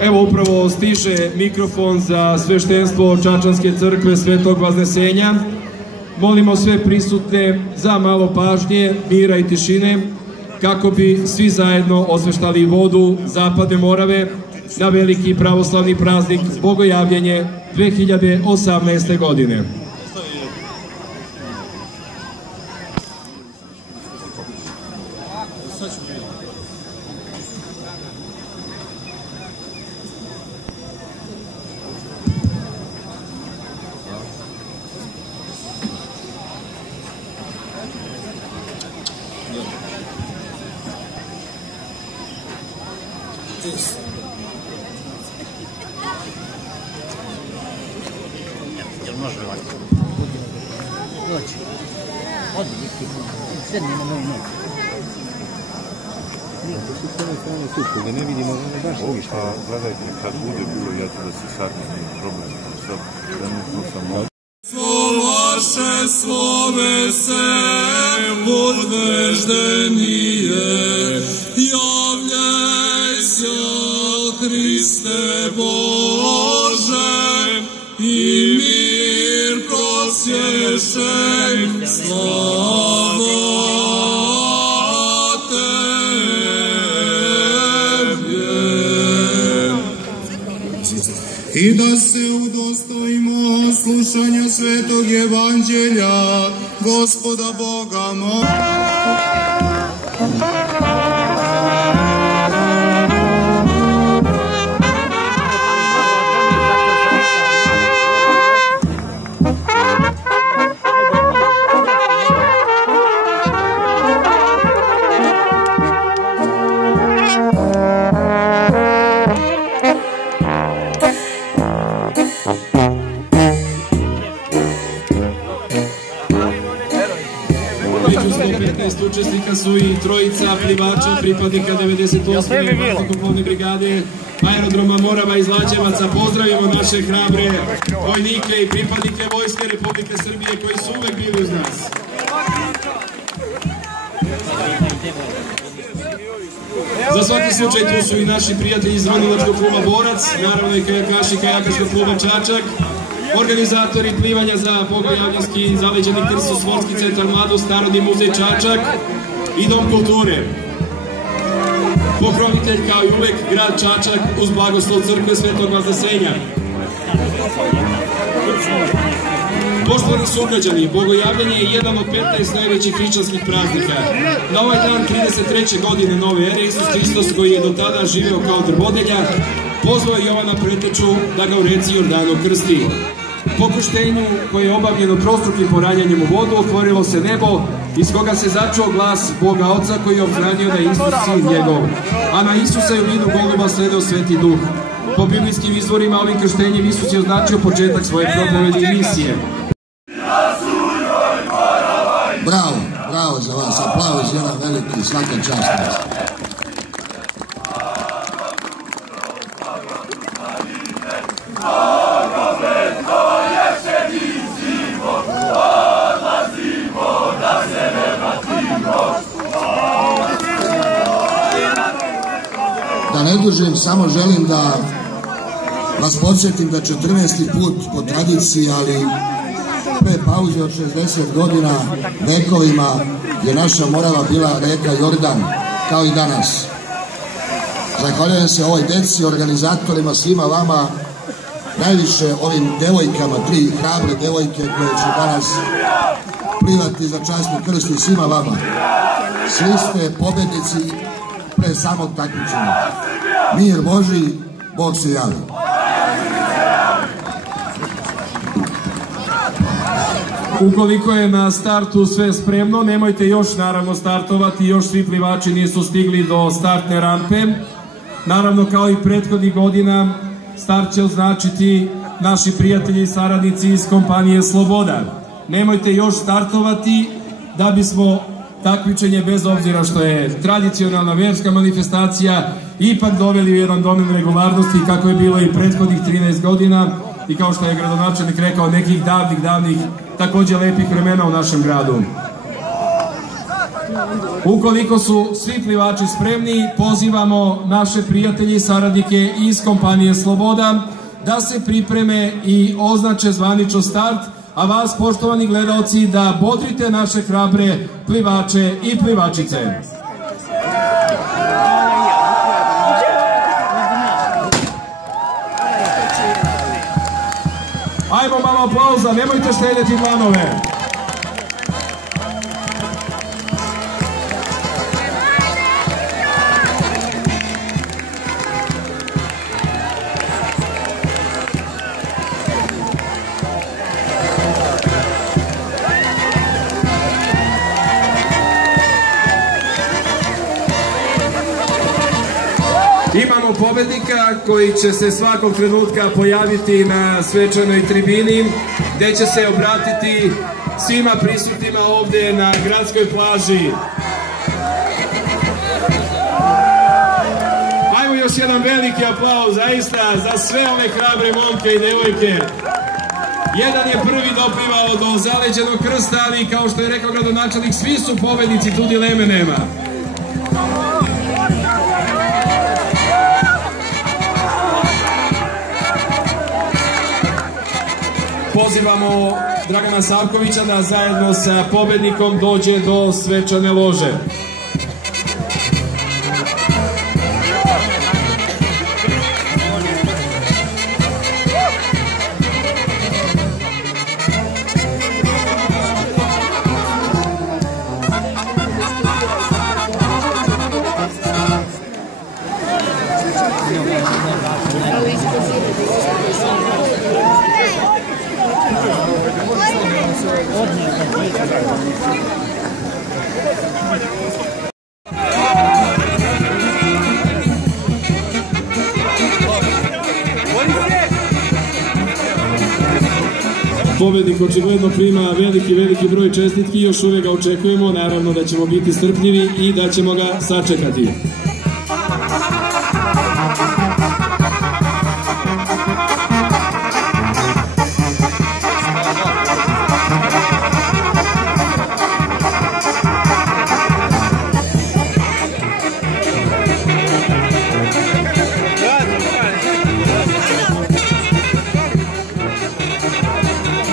Evo upravo stiže mikrofon za sveštenstvo Čačanske crkve Svetog Vaznesenja. Molimo sve prisutne za malo pažnje, mira i tišine kako bi svi zajedno osveštali vodu Zapadne Morave na veliki pravoslavni praznik Bogojavljenje 2018. godine. Jel može ovako? Doći. Odi, sedni na moju nogu. Da ne vidimo baš ništa. Pa gledajte, kad bude bilo ja to da se sadne, nije problem. Sad trenutno sam malo. Vaše slove se podveždenije, javljaj se Hriste Bože i mir prosješen, slava Tebje. I da se udostojimo slušanja Svetog Evanđelja, Gospoda Boga moga. Među 115 učesnika su i trojica plivača, pripadnika 98. vazduhoplovne brigade Aerodroma Morava iz Lađevaca. Pozdravimo naše hrabre vojnike i pripadnike Vojske Republike Srbije koji su uvek bili uz nas. Za svaki slučaj tu su i naši prijatelji iz Ronilačkog kluba Borac, naravno i kajakaši Kajakaškog kluba Čačak, organizatori plivanja za Bogojavljanski zaleđeni krst, Sportski centar Mladost, Narodni muzej Čačak i Dom kulture. Pokrovitelj kao i uvek grad Čačak uz blagoslov crkve Svetog Vaznesenja. Poštovani sugrađani, Bogojavljenje je jedan od 15 najvećih hrišćanskih praznika. Na ovaj dan 33. godine nove ere Isus Hristos, koji je do tada živeo kao drvodelja, pozvao je Jovana Preteču da ga u reci Jordanu krsti. Po krštenju, koje je obavljeno trostrukim poranjanjem u vodu, otvorilo se nebo, iz koga se začuo glas Boga Oca, koji je obznanio da je Isus sin njegov, a na Isusa je u vidu goluba sledeo Sveti Duh. Po biblijskim izvorima ovim krštenjem Isus je označio početak svoje propovedi i misije. Bravo, bravo za vas, aplauz, jedan veliki, svaka čast. Da ne dužim, samo želim da vas podsjetim da 14. put po tradiciji, ali pre pauze od 60 godina, vekovima, je naša Morava bila reka Jordan, kao i danas. Zahvaljujem se ovoj deci, organizatorima, svima vama, najviše ovim devojkama, 3 hrabre devojke koje će danas plivati za časni krst, i svima vama. Svi ste pobednici pre samog takmičenja. Mir Boži, Bog se javi. Ukoliko je na startu sve spremno, nemojte još naravno startovati, još svi plivači nisu stigli do startne rampe. Naravno, kao i prethodnih godina, start će označiti naši prijatelji i saradnici iz kompanije Sloboda. Nemojte još startovati da bismo takmičenje, bez obzira što je tradicionalna verska manifestacija, ipak doveli u jedan domen regularnosti kako je bilo i prethodnih 13 godina i kao što je gradonačelnik rekao, nekih davnih takođe lepih vremena u našem gradu. Ukoliko su svi plivači spremni, pozivamo naše prijatelje i saradnike iz kompanije Sloboda da se pripreme i označe zvanično start, a vas, poštovani gledaoci, da bodrite naše hrabre plivače i plivačice. Ajmo malo aplauza, nemojte štedjeti dlanove. Imamo pobednika koji će se svakog trenutka pojaviti na svečanoj tribini, gde će se obratiti svima prisutnima ovde na gradskoj plaži. Ajmo još jedan veliki aplauz zaista za sve ove hrabre momke i devojke. Jedan je prvi doplivao do zaleđenog krsta, ali kao što je rekao gradonačelnik, svi su pobednici, tu dileme nema. Pozivamo Dragana Savkovića da zajedno sa pobednikom dođe do svečane lože. Pobednik očigledno prima veliki broj čestitki, još uvek ga očekujemo, naravno da ćemo biti strpljivi i da ćemo ga sačekati.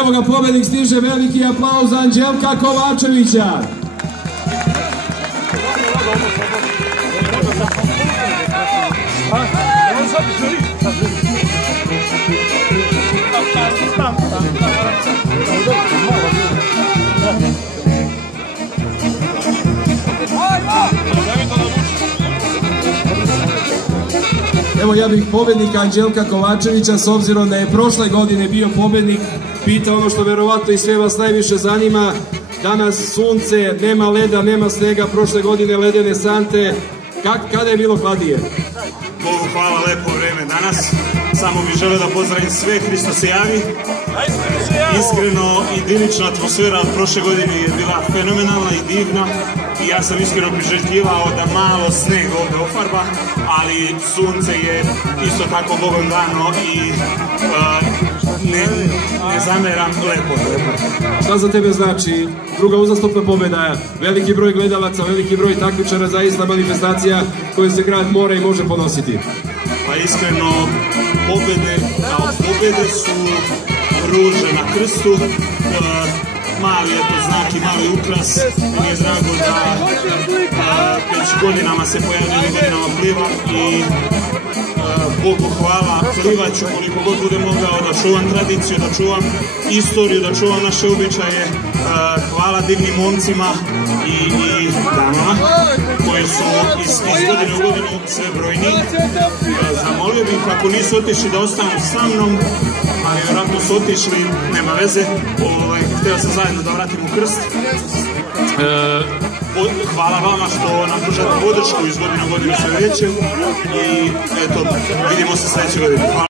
Evo ga, pobednik stiže, veliki aplauz za Anđelka Kovačevića. Evo, ja bih pobednika Anđelka Kovačevića, s obzirom da je prošle godine bio pobednik, pitao ono što verovatno i sve vas najviše zanima. Danas sunce, nema leda, nema snega, prošle godine ledene sante. Kada je bilo hladnije? Bogu hvala, lepo vreme danas. Samo bih želeo da pozdravim sve, Hristo se javi. Iskreno, idilična atmosfera od prošle godine je bila fenomenalna i divna. I ja sam iskreno priželjkivao da malo sneg ovde ofarba, ali sunce je isto tako Bogom dano i ne zameram, lepo. Šta za tebe znači druga uzastopna pobjeda, veliki broj gledalaca, veliki broj takmičara, zaista manifestacija koju se grad mora i može ponositi? Pa iskreno, pobjede kao pobjede su ruže na krstu, mali je to znak i mali ukras. Mi je drago da već godinama se pojavljaju, godinama plivam i Bogu hvala, plivaću koliko god budem mogao, da čuvam tradiciju, da čuvam istoriju, da čuvam naše običaje. Hvala divnim momcima i damama koji su iz godine u godinu sve brojni. Zamolio bih, ako nisu otišli, da ostanu sa mnom, ali vjerojatno su otišli, nema veze. htio sam zajedno da vratimo krst. Hvala vama što nam pružate podršku iz godine u godinu sve veće i eto, vidimo se sljedeće godine.